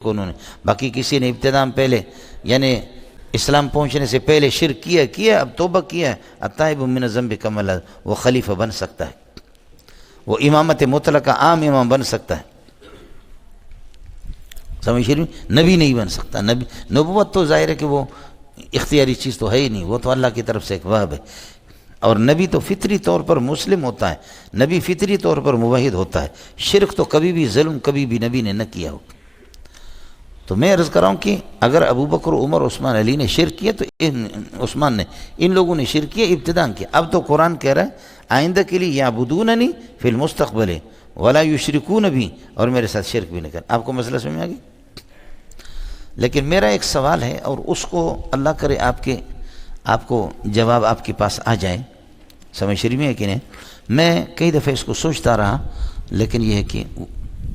انہوں نے، باقی کسی نے ابتداء پہلے یعنی اسلام پہنچنے سے پہلے شرک کیا اب توبہ کیا ہے، التائب من الذنب کمن لا، وہ خلیفہ بن سکتا ہے، وہ امامت مطلقہ عام امام بن سکتا ہے، سمجھ رہی؟ نبی نہیں بن سکتا۔ نبوت تو ظاہر ہے کہ وہ اختیاری چیز تو ہے ہی نہیں، وہ تو اللہ کی طرف سے ایک وہب ہے، اور نبی تو فطری طور پر مسلم ہوتا ہے، نبی فطری طور پر موحد ہوتا ہے، شرک تو کبھی بھی ظلم کبھی بھی نبی نے نہ کیا ہو۔ تو میں عرض کر رہا ہوں کہ اگر ابو بکر عمر عثمان علی نے شرک کیا تو عثمان نے، ان لوگوں نے شرک کیا ابتداء کیا، اب تو قرآن کہہ رہا ہے آئندہ کے لیے یعبدوننی فی المستقبل ولا یشرکون بھی، اور میرے ساتھ شرک بھی نہ کریں۔ آپ کو مسئلہ سمجھ میں آ گیا؟ لیکن میرا ایک سوال ہے اور اس کو اللہ کرے آپ کو جواب آپ کے پاس آ جائے، سمجھ شریف میں ہے کہ نہیں؟ میں کئی دفعہ اس کو سوچتا رہا لیکن یہ ہے کہ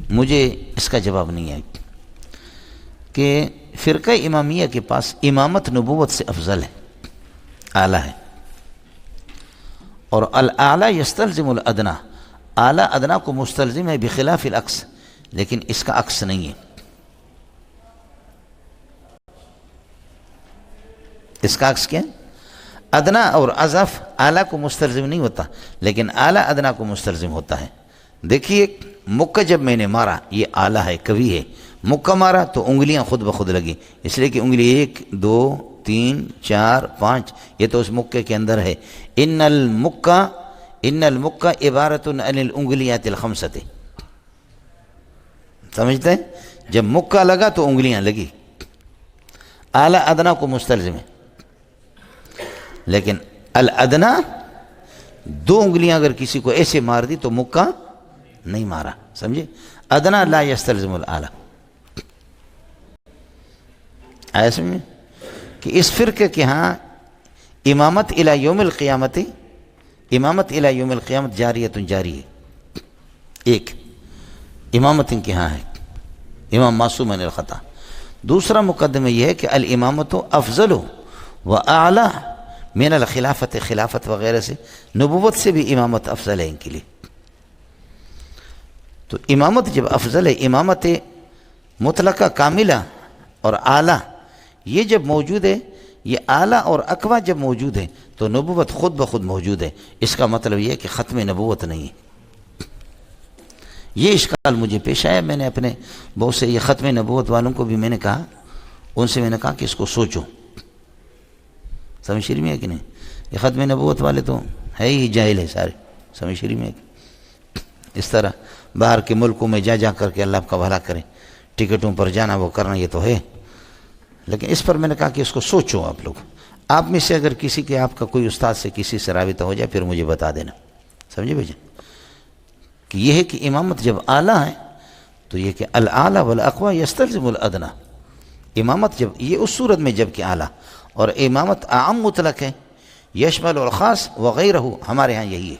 مجھے اس کا جواب نہیں ہے کہ فرقہ امامیہ کے پاس امامت نبوت سے افضل ہے، اعلیٰ ہے، اور الاعلیٰ یستلزم الادنیٰ، اعلیٰ ادنیٰ کو مستلزم ہے بخلاف العکس، لیکن اس کا عکس نہیں ہے۔ اس کا عکس کیا ہے؟ ادنیٰ اور اضعف اعلیٰ کو مستلزم نہیں ہوتا، لیکن اعلیٰ ادنیٰ کو مستلزم ہوتا ہے۔ دیکھیے مکہ جب میں نے مارا، یہ اعلیٰ ہے، کبھی ہے، مکہ مارا تو انگلیاں خود بخود لگی، اس لیے کہ انگلی 1 2 3 4 5 یہ تو اس مکے کے اندر ہے۔ ان المکہ عبارت عن الانگلیات الخمسۃ، سمجھتے ہیں؟ جب مکہ لگا تو انگلیاں لگی، اعلیٰ ادنیٰ کو مستلزم ہے، لیکن الادنیٰ 2 انگلیاں اگر کسی کو ایسے مار دی تو مکہ نہیں مارا، سمجھے؟ ادنیٰ لا یستلزم الاعلیٰ۔ آیا سمجھے کہ اس فرقے کے ہاں امامت الی یوم القیامت، امامت الی یوم القیامت جاریۃ جاری ہے، ایک امامت ان کے ہاں ہے، امام معصوم عن الخطا۔ دوسرا مقدمہ یہ ہے کہ الامامت افضل و اعلیٰ من الخلافت، خلافت وغیرہ سے، نبوت سے بھی امامت افضل ہے ان کے لیے۔ تو امامت جب افضل ہے، امامت مطلقہ کاملہ اور اعلیٰ یہ جب موجود ہے، یہ اعلیٰ اور اقویٰ جب موجود ہے تو نبوت خود بخود موجود ہے۔ اس کا مطلب یہ ہے کہ ختم نبوت نہیں ہے۔ یہ اشکال مجھے پیش آیا، میں نے اپنے بہت سے یہ ختم نبوت والوں کو بھی میں نے کہا، ان سے میں نے کہا کہ اس کو سوچو، سمجھ شریف میں ہے کہ نہیں؟ یہ ختم نبوت والے تو ہے ہی جاہل ہے سارے، سمجھ شریف میں ہے کہ اس طرح باہر کے ملکوں میں جا کر کے اللہ آپ کا بھلا کرے، ٹکٹوں پر جانا وہ کرنا یہ تو ہے، لیکن اس پر میں نے کہا کہ اس کو سوچو آپ لوگ، آپ میں سے اگر کسی کے آپ کا کوئی استاد سے کسی سے رابطہ ہو جائے پھر مجھے بتا دینا، سمجھے بھائی جان؟ کہ یہ ہے کہ امامت جب اعلیٰ ہے تو یہ کہ الاعلیٰ والاقویٰ یستلزم الادنیٰ، امامت جب یہ اس صورت میں جب کہ اعلیٰ، اور امامت عام مطلق ہے، یشمل الخاص وغیرہ، ہمارے ہاں یہی ہے،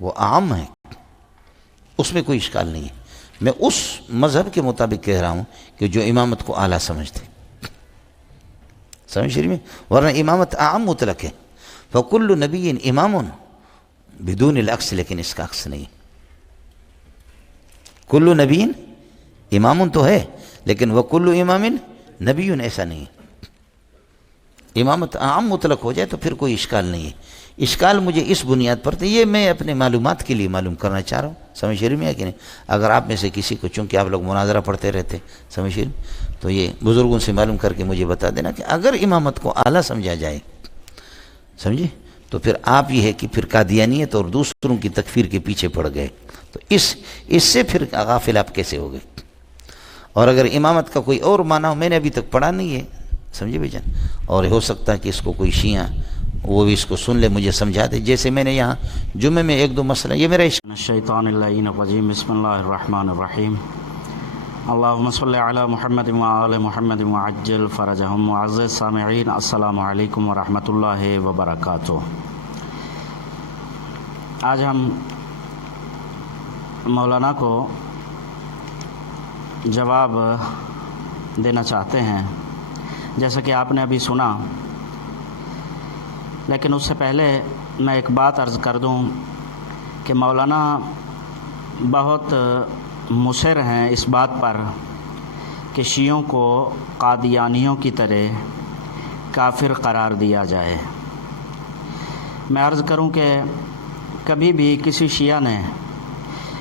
وہ عام ہے، اس میں کوئی اشکال نہیں ہے۔ میں اس مذہب کے مطابق کہہ رہا ہوں کہ جو امامت کو اعلیٰ سمجھتے، سمجھ شریف میں، ورنہ امامت عام مطلق ہے، فکل نبی امام بدون العکس، لیکن اس کا عکس نہیں، کل نبی امام تو ہے لیکن وکل امام نبی ایسا نہیں ہے۔ امامت عام مطلق ہو جائے تو پھر کوئی اشکال نہیں ہے۔ اشکال مجھے اس بنیاد پر تھا، یہ میں اپنے معلومات کے لیے معلوم کرنا چاہ رہا ہوں، سمجھ شریف میں ہے کہ نہیں؟ اگر آپ میں سے کسی کو، چونکہ آپ لوگ مناظرہ پڑھتے رہتے، سمجھ شریف، تو یہ بزرگوں سے معلوم کر کے مجھے بتا دینا کہ اگر امامت کو اعلیٰ سمجھا جائے، سمجھے، تو پھر آپ یہ ہے کہ پھر قادیانیت اور دوسروں کی تکفیر کے پیچھے پڑ گئے، تو اس سے پھر غافل آپ کیسے ہو گئے؟ اور اگر امامت کا کوئی اور معنی ہو، میں نے ابھی تک پڑھا نہیں ہے، سمجھے بھائی جان، اور ہو سکتا ہے کہ اس کو کوئی شیعہ وہ بھی اس کو سن لے، مجھے سمجھا دے، جیسے میں نے یہاں جمعے میں 1 2 مسئلہ، یہ میرا الشیطان اللعین الرجیم، بسم اللہ الرحمن الرحیم، اللہم صلی علی محمد وآل محمد وعجل فرجہم۔ معزز سامعین، السلام علیکم ورحمۃ اللہ وبرکاتہ۔ آج ہم مولانا کو جواب دینا چاہتے ہیں، جیسا کہ آپ نے ابھی سنا، لیکن اس سے پہلے میں ایک بات عرض کر دوں کہ مولانا بہت مصر ہیں اس بات پر کہ شیعوں کو قادیانیوں کی طرح کافر قرار دیا جائے۔ میں عرض کروں کہ کبھی بھی کسی شیعہ نے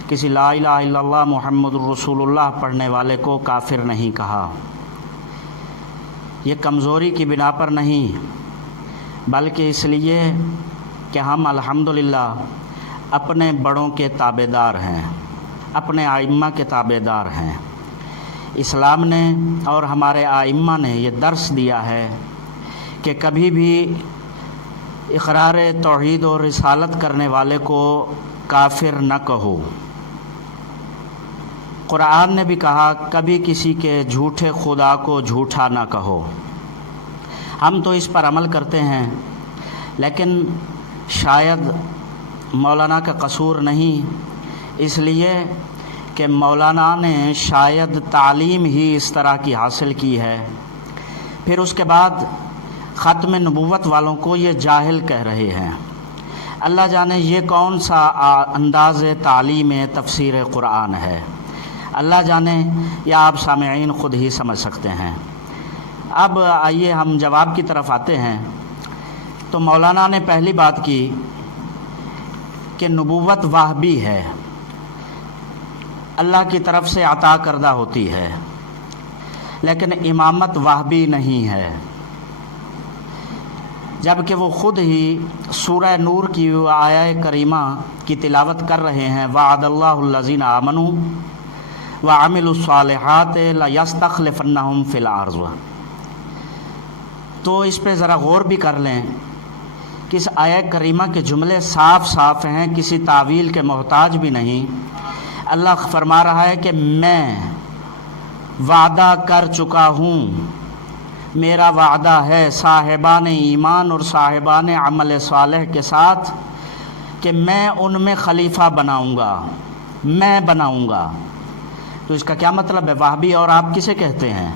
کسی لا الہ الا اللہ محمد الرسول اللہ پڑھنے والے کو کافر نہیں کہا۔ یہ کمزوری کی بنا پر نہیں، بلکہ اس لیے کہ ہم الحمدللہ اپنے بڑوں کے تابع دار ہیں، اپنے ائمہ کے تابع دار ہیں۔ اسلام نے اور ہمارے ائمہ نے یہ درس دیا ہے کہ کبھی بھی اقرار توحید اور رسالت کرنے والے کو کافر نہ کہو۔ قرآن نے بھی کہا کبھی کسی کے جھوٹے خدا کو جھوٹا نہ کہو۔ ہم تو اس پر عمل کرتے ہیں، لیکن شاید مولانا کا قصور نہیں، اس لیے کہ مولانا نے شاید تعلیم ہی اس طرح کی حاصل کی ہے، پھر اس کے بعد ختم نبوت والوں کو یہ جاہل کہہ رہے ہیں۔ اللہ جانے یہ کون سا انداز تعلیم تفسیر قرآن ہے، اللہ جانے، یا آپ سامعین خود ہی سمجھ سکتے ہیں۔ اب آئیے ہم جواب کی طرف آتے ہیں۔ تو مولانا نے پہلی بات کی کہ نبوت وہبی ہے، اللہ کی طرف سے عطا کردہ ہوتی ہے، لیکن امامت وہبی نہیں ہے، جبکہ وہ خود ہی سورہ نور کی آیہ کریمہ کی تلاوت کر رہے ہیں، وعد اللہ الذین آمنوا وعملوا الصالحات لیستخلفنہم فی الارض۔ تو اس پہ ذرا غور بھی کر لیں کہ اس آیہ کریمہ کے جملے صاف صاف ہیں، کسی تعویل کے محتاج بھی نہیں۔ اللہ فرما رہا ہے کہ میں وعدہ کر چکا ہوں، میرا وعدہ ہے صاحبان ایمان اور صاحبان عمل صالح کے ساتھ کہ میں ان میں خلیفہ بناؤں گا۔ تو اس کا کیا مطلب ہے؟ وہابی اور آپ کسے کہتے ہیں؟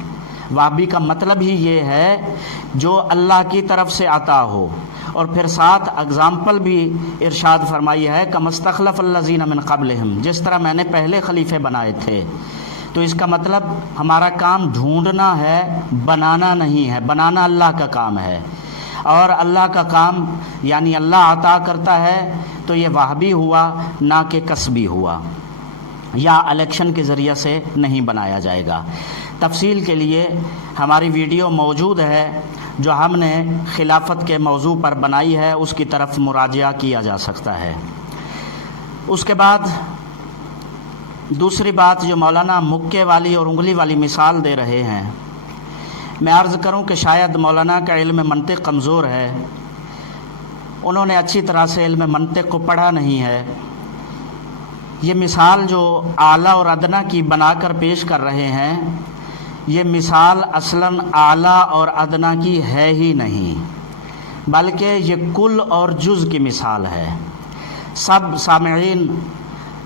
وہابی کا مطلب ہی یہ ہے جو اللہ کی طرف سے عطا ہو، اور پھر ساتھ اگزامپل بھی ارشاد فرمائی ہے کما استخلف الذین من قبلہم، جس طرح میں نے پہلے خلیفے بنائے تھے۔ تو اس کا مطلب ہمارا کام ڈھونڈنا ہے، بنانا نہیں ہے، بنانا اللہ کا کام ہے، اور اللہ کا کام یعنی اللہ عطا کرتا ہے، تو یہ وہابی ہوا نہ کہ کسبی ہوا، یا الیکشن کے ذریعے سے نہیں بنایا جائے گا۔ تفصیل کے لیے ہماری ویڈیو موجود ہے جو ہم نے خلافت کے موضوع پر بنائی ہے، اس کی طرف مراجعہ کیا جا سکتا ہے۔ اس کے بعد دوسری بات جو مولانا مکے والی اور انگلی والی مثال دے رہے ہیں، میں عرض کروں کہ شاید مولانا کا علم منطق کمزور ہے، انہوں نے اچھی طرح سے علم منطق کو پڑھا نہیں ہے۔ یہ مثال جو اعلیٰ اور ادنیٰ کی بنا کر پیش کر رہے ہیں، یہ مثال اصلاً اعلیٰ اور ادنیٰ کی ہے ہی نہیں، بلکہ یہ کل اور جز کی مثال ہے۔ سب سامعین،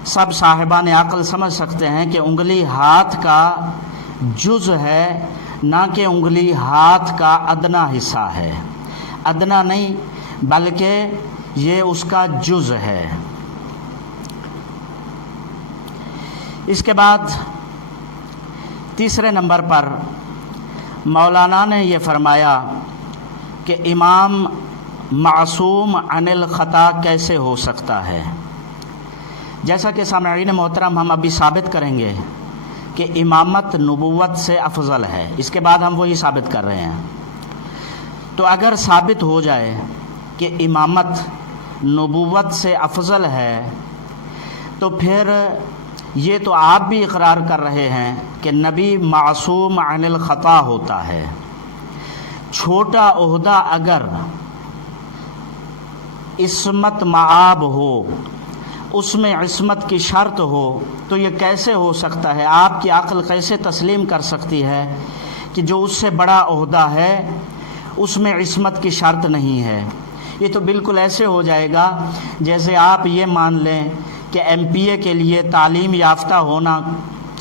سب صاحبان عقل سمجھ سکتے ہیں کہ انگلی ہاتھ کا جز ہے، نہ کہ انگلی ہاتھ کا ادنیٰ حصہ ہے، ادنیٰ نہیں بلکہ یہ اس کا جز ہے۔ اس کے بعد تیسرے نمبر پر مولانا نے یہ فرمایا کہ امام معصوم عن الخطا کیسے ہو سکتا ہے۔ جیسا کہ سامعین محترم ہم ابھی ثابت کریں گے کہ امامت نبوت سے افضل ہے، اس کے بعد ہم وہی ثابت کر رہے ہیں۔ تو اگر ثابت ہو جائے کہ امامت نبوت سے افضل ہے، تو پھر یہ تو آپ بھی اقرار کر رہے ہیں کہ نبی معصوم عن الخطا ہوتا ہے۔ چھوٹا عہدہ اگر عصمت معاب ہو، اس میں عصمت کی شرط ہو، تو یہ کیسے ہو سکتا ہے؟ آپ کی عقل کیسے تسلیم کر سکتی ہے کہ جو اس سے بڑا عہدہ ہے اس میں عصمت کی شرط نہیں ہے؟ یہ تو بالکل ایسے ہو جائے گا جیسے آپ یہ مان لیں کہ ایم پی اے کے لیے تعلیم یافتہ ہونا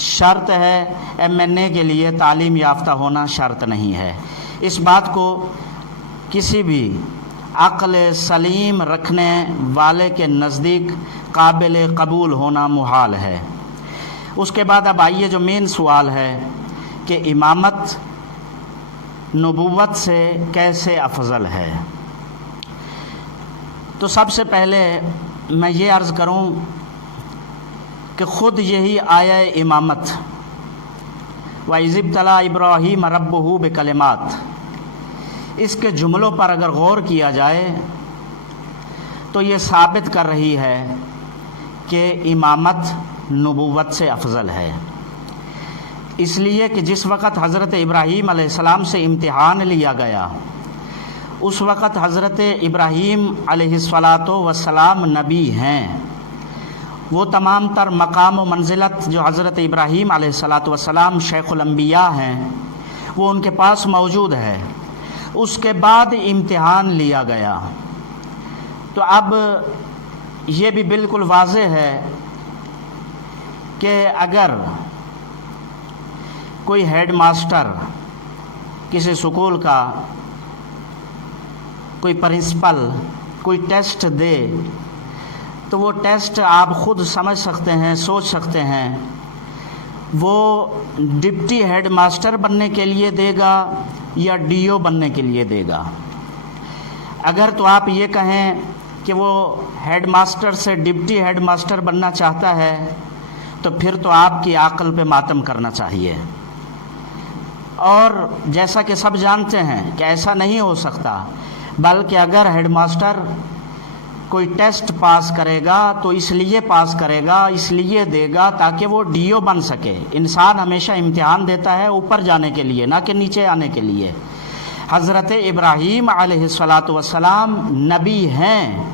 شرط ہے، ایم این اے کے لیے تعلیم یافتہ ہونا شرط نہیں ہے۔ اس بات کو کسی بھی عقل سلیم رکھنے والے کے نزدیک قابل قبول ہونا محال ہے۔ اس کے بعد اب آئیے جو مین سوال ہے کہ کہ امامت نبوت سے کیسے افضل ہے۔ تو سب سے پہلے میں یہ عرض کروں کہ خود یہی آیہ امامت وَإِذِ ابْتَلَىٰ إِبْرَاهِيمَ رَبُّهُ بِكَلِمَاتٍ، اس کے جملوں پر اگر غور کیا جائے تو یہ ثابت کر رہی ہے کہ امامت نبوت سے افضل ہے، اس لیے کہ جس وقت حضرت ابراہیم علیہ السلام سے امتحان لیا گیا اس وقت حضرت ابراہیم علیہ السلام نبی ہیں، وہ تمام تر مقام و منزلت جو حضرت ابراہیم علیہ السلام شیخ الانبیاء ہیں وہ ان کے پاس موجود ہے۔ اس کے بعد امتحان لیا گیا، تو اب یہ بھی بالکل واضح ہے کہ اگر کوئی ہیڈ ماسٹر کسی سکول کا، کوئی پرنسپل کوئی ٹیسٹ دے تو وہ ٹیسٹ آپ خود سمجھ سکتے ہیں، سوچ سکتے ہیں، وہ ڈپٹی ہیڈ ماسٹر بننے کے لیے دے گا یا ڈی او بننے کے لیے دے گا۔ اگر تو آپ یہ کہیں کہ وہ ہیڈ ماسٹر سے ڈپٹی ہیڈ ماسٹر بننا چاہتا ہے تو پھر تو آپ کی عقل پہ ماتم کرنا چاہیے، اور جیسا کہ سب جانتے ہیں کہ ایسا نہیں ہو سکتا، بلکہ اگر ہیڈ ماسٹر کوئی ٹیسٹ پاس کرے گا تو اس لیے پاس کرے گا، اس لیے دے گا تاکہ وہ ڈی او بن سکے۔ انسان ہمیشہ امتحان دیتا ہے اوپر جانے کے لیے، نہ کہ نیچے آنے کے لیے۔ حضرت ابراہیم علیہ السلام نبی ہیں،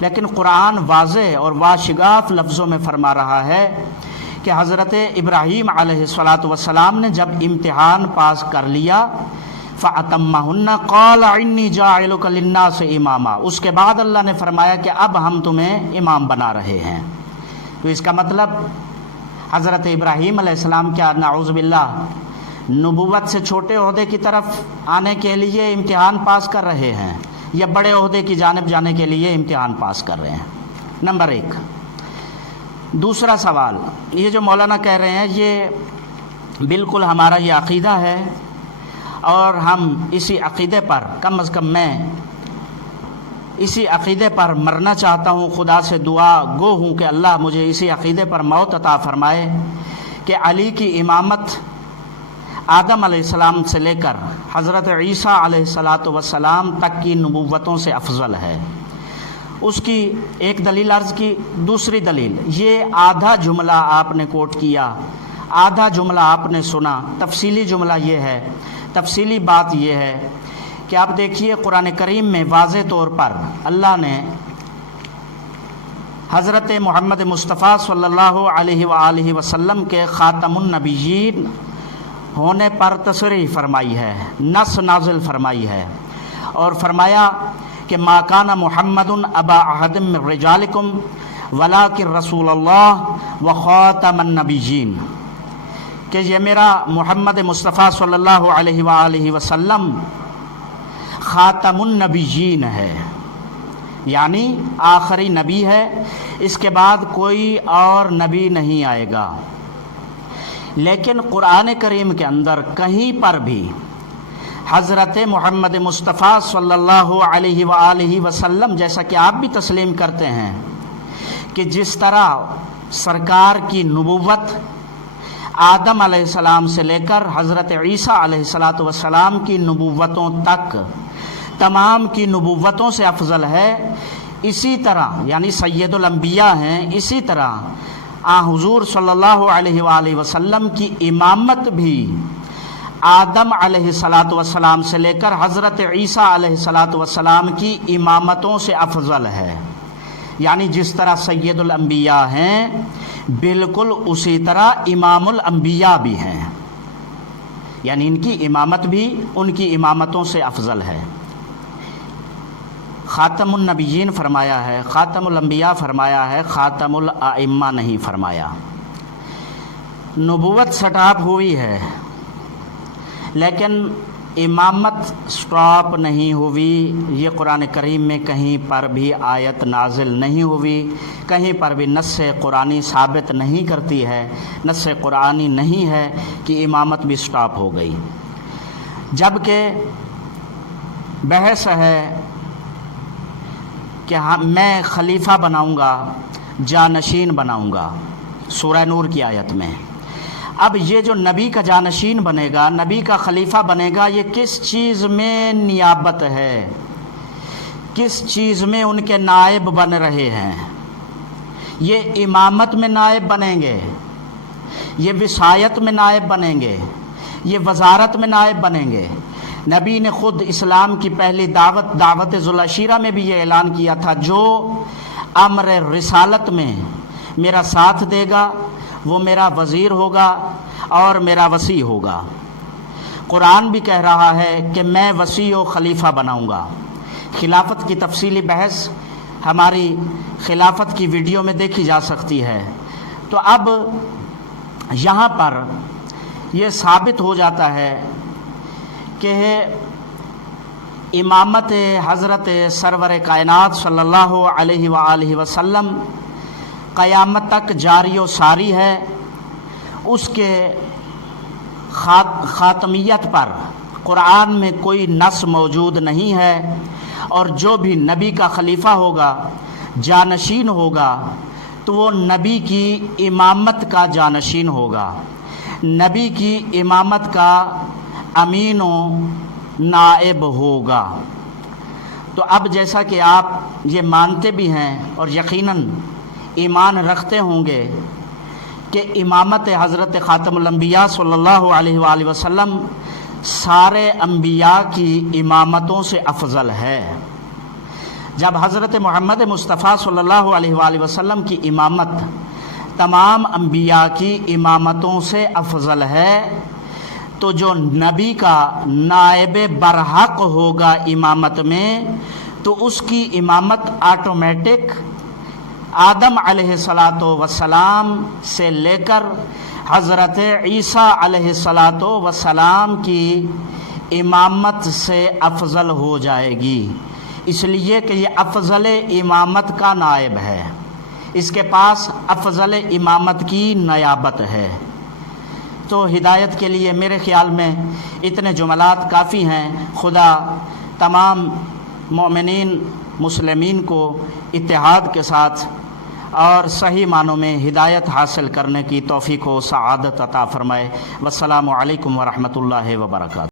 لیکن قرآن واضح اور واشگاف لفظوں میں فرما رہا ہے کہ حضرت ابراہیم علیہ السلام نے جب امتحان پاس کر لیا فَأَتَمَّهُنَّ قَالَ إِنِّي جَاعِلُكَ لِلنَّاسِ إِمَامًا، اس کے بعد اللہ نے فرمایا کہ اب ہم تمہیں امام بنا رہے ہیں۔ تو اس کا مطلب حضرت ابراہیم علیہ السلام کیا نعوذ باللہ نبوت سے چھوٹے عہدے کی طرف آنے کے لیے امتحان پاس کر رہے ہیں یا بڑے عہدے کی جانب جانے کے لیے امتحان پاس کر رہے ہیں؟ نمبر 1۔ دوسرا سوال، یہ جو مولانا کہہ رہے ہیں یہ بالکل ہمارا یہ عقیدہ ہے، اور ہم اسی عقیدے پر، کم از کم میں اسی عقیدے پر مرنا چاہتا ہوں، خدا سے دعا گو ہوں کہ اللہ مجھے اسی عقیدے پر موت عطا فرمائے کہ علی کی امامت آدم علیہ السلام سے لے کر حضرت عیسیٰ علیہ السلام تک کی نبوتوں سے افضل ہے۔ اس کی ایک دلیل عرض کی۔ دوسری دلیل، یہ آدھا جملہ آپ نے کوٹ کیا، آدھا جملہ آپ نے سنا، تفصیلی جملہ یہ ہے، تفصیلی بات یہ ہے کہ آپ دیکھیے قرآن کریم میں واضح طور پر اللہ نے حضرت محمد مصطفیٰ صلی اللہ علیہ وآلہ وسلم کے خاتم النبیین ہونے پر تصریح فرمائی ہے، نص نازل فرمائی ہے، اور فرمایا کہ ما کان محمد ابا احد من رجالکم ولکن رسول اللہ وخاتم النبیین، کہ یہ میرا محمد مصطفیٰ صلی اللہ علیہ وآلہ وسلم خاتم النبیین ہے، یعنی آخری نبی ہے، اس کے بعد کوئی اور نبی نہیں آئے گا۔ لیکن قرآن کریم کے اندر کہیں پر بھی حضرت محمد مصطفیٰ صلی اللہ علیہ وآلہ وسلم، جیسا کہ آپ بھی تسلیم کرتے ہیں کہ جس طرح سرکار کی نبوت آدم علیہ السلام سے لے کر حضرت عیسیٰ علیہ السلام کی نبوتوں تک تمام کی نبوتوں سے افضل ہے، اسی طرح یعنی سید الانبیاء ہیں، اسی طرح حضور صلی اللہ علیہ وآلہ وسلم کی امامت بھی آدم علیہ السلام سے لے کر حضرت عیسیٰ علیہ السلام کی امامتوں سے افضل ہے۔ یعنی جس طرح سید الانبیاء ہیں بالکل اسی طرح امام الانبیاء بھی ہیں، یعنی ان کی امامت بھی ان کی امامتوں سے افضل ہے۔ خاتم النبیین فرمایا ہے، خاتم الانبیاء فرمایا ہے، خاتم الائمہ نہیں فرمایا۔ نبوت سٹاپ ہوئی ہے، لیکن امامت سٹاپ نہیں ہوئی، یہ قرآن کریم میں کہیں پر بھی آیت نازل نہیں ہوئی، کہیں پر بھی نص قرآنی ثابت نہیں کرتی ہے، نص قرآنی نہیں ہے کہ امامت بھی سٹاپ ہو گئی، جبکہ بحث ہے کہ میں خلیفہ بناؤں گا، جانشین بناؤں گا، سورہ نور کی آیت میں۔ اب یہ جو نبی کا جانشین بنے گا، نبی کا خلیفہ بنے گا، یہ کس چیز میں نیابت ہے، کس چیز میں ان کے نائب بن رہے ہیں؟ یہ امامت میں نائب بنیں گے، یہ وصایت میں نائب بنیں گے، یہ وزارت میں نائب بنیں گے۔ نبی نے خود اسلام کی پہلی دعوت ذوالعشیرہ میں بھی یہ اعلان کیا تھا، جو امر رسالت میں میرا ساتھ دے گا وہ میرا وزیر ہوگا اور میرا وصی ہوگا۔ قرآن بھی کہہ رہا ہے کہ میں وصی و خلیفہ بناؤں گا۔ خلافت کی تفصیلی بحث ہماری خلافت کی ویڈیو میں دیکھی جا سکتی ہے۔ تو اب یہاں پر یہ ثابت ہو جاتا ہے کہ امامت حضرت سرور کائنات صلی اللہ علیہ وآلہ وسلم قیامت تک جاری و ساری ہے۔ اس کے خاتمیت پر قرآن میں کوئی نص موجود نہیں ہے، اور جو بھی نبی کا خلیفہ ہوگا، جانشین ہوگا، تو وہ نبی کی امامت کا جانشین ہوگا، نبی کی امامت کا امین و نائب ہوگا۔ تو اب جیسا کہ آپ یہ مانتے بھی ہیں اور یقیناً ایمان رکھتے ہوں گے کہ امامت حضرت خاتم الانبیاء صلی اللہ علیہ وآلہ وسلم سارے انبیاء کی امامتوں سے افضل ہے۔ جب حضرت محمد مصطفیٰ صلی اللہ علیہ وآلہ وسلم کی امامت تمام انبیاء کی امامتوں سے افضل ہے، تو جو نبی کا نائب برحق ہوگا امامت میں، تو اس کی امامت آٹومیٹک آدم علیہ السلام سے لے کر حضرت عیسیٰ علیہ السلام کی امامت سے افضل ہو جائے گی، اس لیے کہ یہ افضل امامت کا نائب ہے، اس کے پاس افضل امامت کی نیابت ہے۔ تو ہدایت کے لیے میرے خیال میں اتنے جملات کافی ہیں۔ خدا تمام مومنین مسلمین کو اتحاد کے ساتھ اور صحیح معنوں میں ہدایت حاصل کرنے کی توفیق و سعادت عطا فرمائے۔ والسلام علیکم ورحمۃ اللہ وبرکاتہ۔